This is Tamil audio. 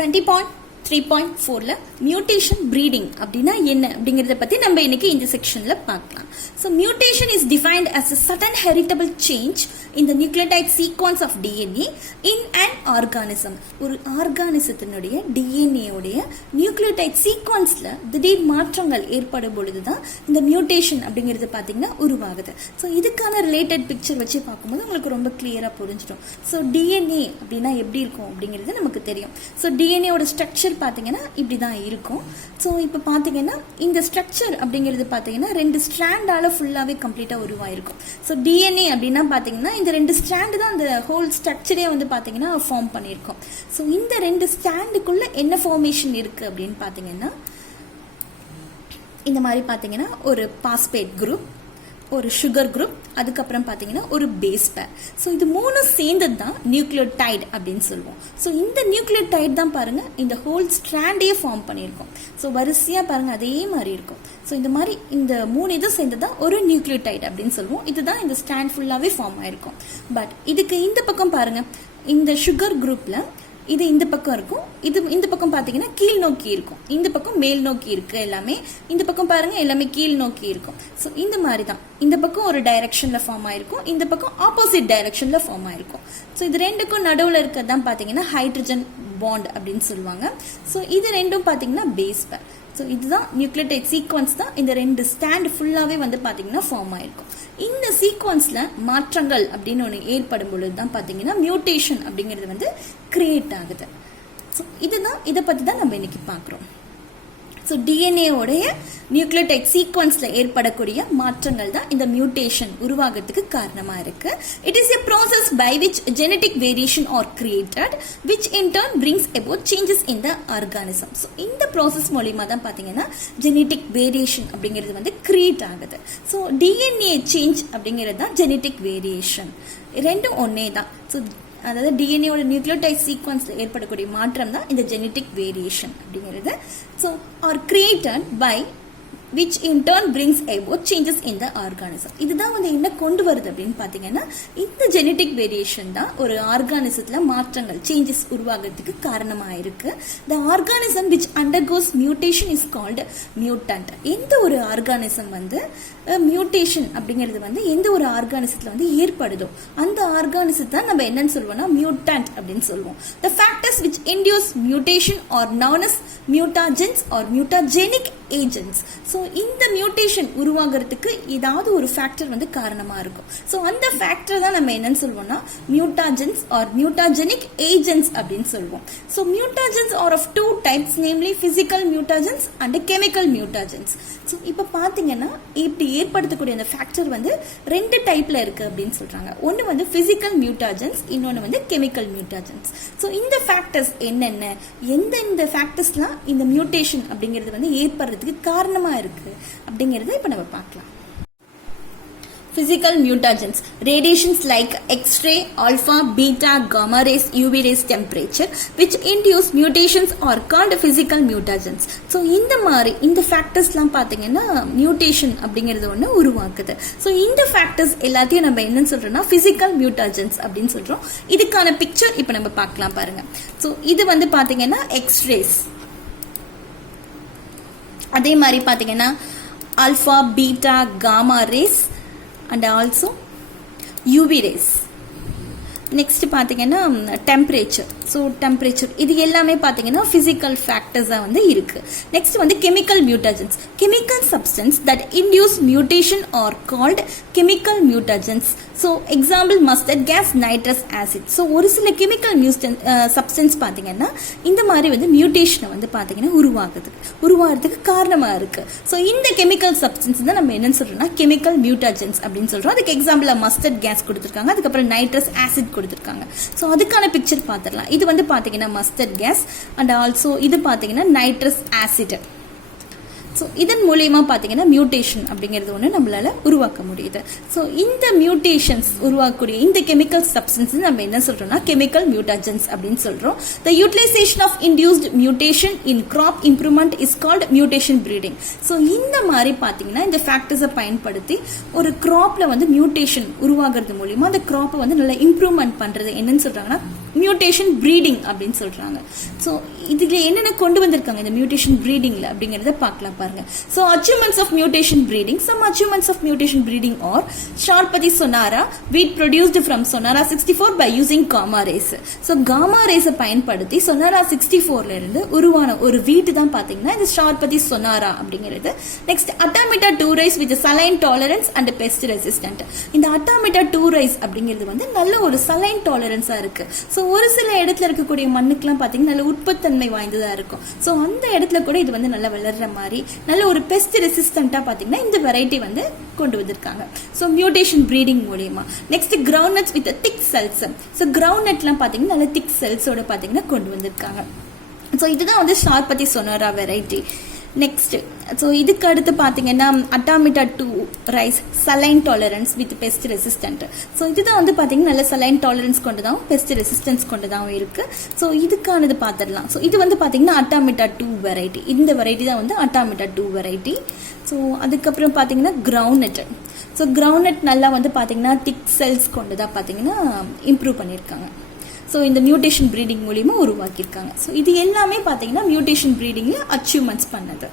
20.3.4ல மியூட்டேஷன் பிரீடிங் அப்படின்னா என்ன அப்படிங்கறத பத்தி நம்ம இன்னைக்கு இந்த செக்ஷன்ல பார்க்கலாம். So mutation is defined as a sudden heritable change in the nucleotide sequence of DNA in an organism. ஒரு ஆர்கானிசத்தினுடைய DNA உடைய நியூக்ளியோடைட் சீக்வன்ஸ்ல திடீர் மாற்றங்கள் ஏற்படும் பொழுதுதான் இந்த மியூட்டேஷன் அப்படிங்கிறது பாத்தீங்கன்னா உருவாகுது. ஸோ இதுக்கான ரிலேட்டட் பிக்சர் வச்சு பார்க்கும்போது உங்களுக்கு ரொம்ப கிளியரா புரிஞ்சிடும். ஸோ DNA அப்படின்னா எப்படி இருக்கும் அப்படிங்கிறது நமக்கு தெரியும். ஸோ டிஎன்ஏவோட ஸ்ட்ரக்சர் பார்த்தீங்கன்னா இப்படிதான் இருக்கும். ஸோ இப்போ பார்த்தீங்கன்னா இந்த ஸ்ட்ரக்சர் அப்படிங்கிறது பார்த்தீங்கன்னா 2 ஸ்ட்ராண்டால ஃபுல்லாகவே கம்ப்ளீட்டாக உருவாயிருக்கும். ஸோ டிஎன்ஏ அப்படின்னா பார்த்தீங்கன்னா இந்த 2 ஸ்ட்ராண்டு தான் அந்த ஹோல் ஸ்ட்ரக்சரே வந்து பார்த்தீங்கன்னா ஃபார்ம் பண்ணியிருக்கோம். ஸோ இந்த 2 ஸ்ட்ராண்டுக்குள்ள என்ன ஃபார்மேஷன் இருக்கு அப்படின்னு பார்த்தீங்கன்னா இந்த மாதிரி பார்த்தீங்கன்னா ஒரு பாஸ்பேட் குரூப், ஒரு சுகர் குரூப், அதுக்கப்புறம் பார்த்தீங்கன்னா ஒரு பேஸ் பேர். ஸோ இது 3 சேர்ந்தது தான் நியூக்ளியோடைட் அப்படின்னு சொல்லுவோம். ஸோ இந்த நியூக்ளியோடைட் தான் பாருங்க இந்த ஹோல் ஸ்ட்ராண்டே ஃபார்ம் பண்ணியிருக்கோம். ஸோ வரிசையா பாருங்க அதே மாதிரி இருக்கும். ஸோ இந்த மாதிரி இந்த 3 இது சேர்ந்தது தான் ஒரு நியூக்ளியோடைட் அப்படின்னு சொல்லுவோம். இதுதான் இந்த ஸ்ட்ராண்ட் ஃபுல்லாவே ஃபார்ம் ஆயிருக்கும். பட் இதுக்கு இந்த பக்கம் பாருங்க, இந்த சுகர் குரூப்ல இது இந்த பக்கம் இருக்கும், இது இந்த பக்கம் பாத்தீங்கன்னா கீழ் நோக்கி இருக்கும், இந்த பக்கம் மேல் நோக்கி இருக்கு எல்லாமே, இந்த பக்கம் பாருங்க எல்லாமே கீழ் நோக்கி இருக்கும். ஸோ இந்த மாதிரி தான் இந்த பக்கம் ஒரு டைரக்ஷன்ல ஃபார்ம் ஆயிருக்கும், இந்த பக்கம் ஆப்போசிட் டைரக்ஷன்ல ஃபார்ம் ஆயிருக்கும். ஸோ இது ரெண்டுக்கும் நடுவில் இருக்கிறதான் பாத்தீங்கன்னா ஹைட்ரஜன் பாண்ட் அப்படின்னு சொல்லுவாங்க. ஸோ இது ரெண்டும் பாத்தீங்கன்னா பேஸ் பேர். ஸோ இதுதான் நியூக்ளியோடைட் சீக்வன்ஸ் தான் இந்த 2 ஸ்டாண்ட் ஃபுல்லாவே வந்து பாத்தீங்கன்னா ஃபார்ம் ஆயிருக்கும். இந்த சீக்வன்ஸ்ல மாற்றங்கள் அப்படின்னு ஒன்று ஏற்படும் பொழுது தான் பாத்தீங்கன்னா மியூட்டேஷன் அப்படிங்கிறது வந்து கிரியேட் ஆகுது. ஸோ இதுதான் இதை பத்தி தான் நம்ம இன்னைக்கு பார்க்குறோம். ஸோ டிஎன்ஏவோடைய நியூக்ளியோடைட் சீக்வன்ஸ்ல ஏற்படக்கூடிய மாற்றங்கள் தான் இந்த மியூட்டேஷன் உருவாகிறதுக்கு காரணமா இருக்கு. It is a process by which genetic variation are created which in turn brings about changes in the organism. So இந்த ப்ராசஸ் மூலியமா தான் பாத்தீங்கன்னா ஜெனடிக் வேரியேஷன் அப்படிங்கிறது வந்து கிரியேட் ஆகுது. ஸோ டிஎன்ஏ சேஞ்ச் அப்படிங்கிறது தான் ஜெனடிக் வேரியேஷன், ரெண்டும் ஒன்னே தான். ஸோ அதாவது டிஎன்ஏவோட நியூக்ளியோடைட் சீக்வன்ஸ்ல ஏற்படக்கூடிய மாற்றம் தான் இந்த ஜெனடிக் வேரியேஷன் அப்படிங்கிறது. So are created by which in turn brings about changes in the organism. இதுதான் வந்து என்ன கொண்டு வருது அப்படின்னு பாத்தீங்கன்னா இந்த ஜெனடிக் வேரியேஷன் தான் ஒரு ஆர்கானிசத்துல மாற்றங்கள் சேஞ்சஸ் உருவாகிறதுக்கு காரணமா இருக்கு. The organism which undergoes mutation is called mutant. எந்த ஒரு ஆர்கானிசம் வந்து மியூட்டேஷன் அப்படிங்கிறது வந்து எந்த ஒரு ஆர்கானிசத்துல வந்து ஏற்படுதோ அந்த ஆர்கானிசத்தை தான் நம்ம என்னன்னு சொல்லுவோம்னா மியூட்டன்ட் அப்படின்னு சொல்லுவோம். The factors which induce mutation are known as mutagens or mutagenic agents. So இந்த மியூட்டேஷன் உருவாகிறதுக்கு ஏதாவது ஒரு ஃபேக்டர் வந்து காரணமா இருக்கும். ஸோ அந்த ஃபேக்டர் தான் நம்ம என்னன்னு சொல்லுவோம்னா மியூட்டாஜென்ஸ் ஆர் மியூட்டாஜெனிக் ஏஜென்ட்ஸ் அப்படின்னு சொல்லுவோம். So mutagens are of 2 types, namely physical mutagens and chemical mutagens. ஸோ இப்போ பார்த்தீங்கன்னா இப்படி ஏற்படுத்தக்கூடிய அந்த ஃபேக்டர் வந்து 2 டைப்ல இருக்கு அப்படின்னு சொல்றாங்க. ஒன்று வந்து பிசிக்கல் மியூட்டாஜென்ஸ், இன்னொன்று வந்து கெமிக்கல் மியூட்டாஜென்ஸ். ஸோ இந்த ஃபேக்டர்ஸ் என்னென்ன, எந்தெந்த ஃபேக்டர்ஸ்லாம் இந்த மியூட்டேஷன் அப்படிங்கிறது வந்து ஏற்படுறதுக்கு காரணமா இருக்கு அப்படிங்கறத இப்ப நம்ம பார்க்கலாம். Physical mutagens, radiations like X-ray, alpha, beta, gamma rays, UV rays temperature which induce mutations are called physical mutagens. So இந்த மாதிரி இந்த ஃபேக்டர்ஸ்லாம் பாத்தீங்கன்னா மியூட்டேஷன் அப்படிங்கிறது ஒன்று உருவாக்குது. ஸோ இந்த ஃபேக்டர்ஸ் எல்லாத்தையும் நம்ம என்னன்னு சொல்றோம்னா physical mutagens அப்படின்னு சொல்றோம். இதுக்கான பிக்சர் இப்ப நம்ம பார்க்கலாம் பாருங்க. ஸோ இது வந்து பாத்தீங்கன்னா X-rays, அதே மாதிரி பாத்தீங்கன்னா alpha, beta, gamma rays and also UV rays. Next பாத்தீங்கன்னா டெம்பரேச்சர். ஸோ டெம்பரேச்சர் இது எல்லாமே பார்த்தீங்கன்னா பிசிக்கல் ஃபேக்டர்ஸாக வந்து இருக்கு. நெக்ஸ்ட் வந்து chemical mutagens. Chemical substance that induce mutation are called chemical mutagens. So example mustard gas, nitrous acid. So ஒரு சில கெமிக்கல் சப்ஸ்டன்ஸ் பார்த்தீங்கன்னா இந்த மாதிரி வந்து மியூட்டேஷனை வந்து பார்த்தீங்கன்னா உருவாகிறதுக்கு காரணமாக இருக்கு. ஸோ இந்த கெமிக்கல் சப்ஸ்டன்ஸ் தான் நம்ம என்னன்னு சொல்றோம்னா கெமிக்கல் மியூட்டாஜென்ஸ் அப்படின்னு சொல்றோம். அதுக்கு எக்ஸாம்பிள் மஸ்டர்ட் கேஸ் கொடுத்துருக்காங்க, அதுக்கப்புறம் நைட்ரஸ் ஆசிட் கொடுத்துருக்காங்க. ஸோ அதுக்கான பிக்சர் பார்த்துடலாம். இது வந்து பாத்தீங்கன்னா மஸ்டர்ட் கேஸ் அண்ட் ஆல்சோ இது பாத்தீங்கன்னா நைட்ரஸ் ஆசிட். ஸோ இதன் மூலியமா பாத்தீங்கன்னா மியூட்டேஷன் அப்படிங்கிறது ஒன்று நம்மளால உருவாக்க முடியுது. ஸோ இந்த மியூட்டேஷன்ஸ் உருவாக்கக்கூடிய இந்த கெமிக்கல் சப்ஸ்டன்ஸ் நம்ம என்ன சொல்றோம்னா கெமிக்கல் மியூட்டாஜென்ஸ் அப்படின்னு சொல்றோம். The utilization of induced mutation in crop improvement is called mutation breeding. So இந்த மாதிரி பாத்தீங்கன்னா இந்த ஃபேக்டர்ஸை பயன்படுத்தி ஒரு கிராப்ல வந்து மியூட்டேஷன் உருவாகிறது மூலியமா அந்த கிராப்பை வந்து நல்லா இம்ப்ரூவ்மெண்ட் பண்றது என்னன்னு சொல்றாங்கன்னா மியூட்டேஷன் ப்ரீடிங் அப்படின்னு சொல்றாங்க. ஸோ இதுல என்னென்ன கொண்டு வந்திருக்காங்க இந்த மியூட்டேஷன் ப்ரீடிங்ல அப்படிங்கறத பார்க்கலாம் பாருங்க. So achievements of mutation breeding. Some achievements of mutation breeding are Sharbati Sonora wheat produced from Sonora 64 by using gamma rays. So gamma ரேஸை பயன்படுத்தி சொனாரா 64ல இருந்து உருவான ஒரு வீட்டு தான் பாத்தீங்கன்னா இந்த ஷார்பதி சொனாரா அப்படிங்கிறது. Next Atomita 2 rice with saline tolerance and pest resistant. இந்த அட்டாமிட்டா 2 ரைஸ் அப்படிங்கிறது வந்து நல்ல ஒரு சலைன் டாலரன்ஸா இருக்கு. ஸோ ஒரு சில இடத்துல இருக்கக்கூடிய மண்ணுக்குலாம் பாத்தீங்கன்னா நல்ல உட்பத்தன்மை வாய்ந்ததா இருக்கும். ஸோ அந்த இடத்துல கூட இது வந்து நல்லா வளர்ற மாதிரி நல்ல ஒரு பெஸ்ட் ரெசிஸ்டண்டா பாத்தீங்கன்னா இந்த வெரைட்டி வந்து கொண்டு வந்திருக்காங்க. ஸோ மியூட்டேஷன் ப்ரீடிங் மூலியமா. Next groundnuts with thick shells. So கிரவுண்ட்நட்லாம் பாத்தீங்கன்னா நல்ல திக் செல்ஸோட பாத்தீங்கன்னா கொண்டு வந்திருக்காங்க. ஸோ இதுதான் வந்து ஷார்பதி சொனாரா வெரைட்டி. நெக்ஸ்ட் ஸோ இதுக்கு அடுத்து பார்த்தீங்கன்னா அட்டாமிட்டா 2 rice saline tolerance with best resistant. So இதுதான் வந்து பார்த்தீங்கன்னா நல்ல சலைன் டாலரன்ஸ் கொண்டு தான் பெஸ்ட் ரெசிஸ்டன்ஸ் கொண்டு தான் இருக்கு. ஸோ இதுக்கானது பார்த்துடலாம். ஸோ இது வந்து பார்த்தீங்கன்னா அட்டாமிட்டா 2 வெரைட்டி. இந்த வெரைட்டி தான் வந்து அட்டாமிட்டா 2 வெரைட்டி. ஸோ அதுக்கப்புறம் பார்த்தீங்கன்னா கிரவுண்ட்நட். ஸோ கிரவுண்ட்நட் நல்லா வந்து பார்த்தீங்கன்னா திக் செல்ஸ் கொண்டு தான் பார்த்தீங்கன்னா இம்ப்ரூவ் பண்ணியிருக்காங்க. ஸோ இந்த மியூட்டேஷன் ப்ரீடிங் மூலியமா உருவாக்கியிருக்காங்க. ஸோ இது எல்லாமே பார்த்தீங்கன்னா மியூட்டேஷன் ப்ரீடிங்ல அச்சீவ்மெண்ட்ஸ் பண்ணது.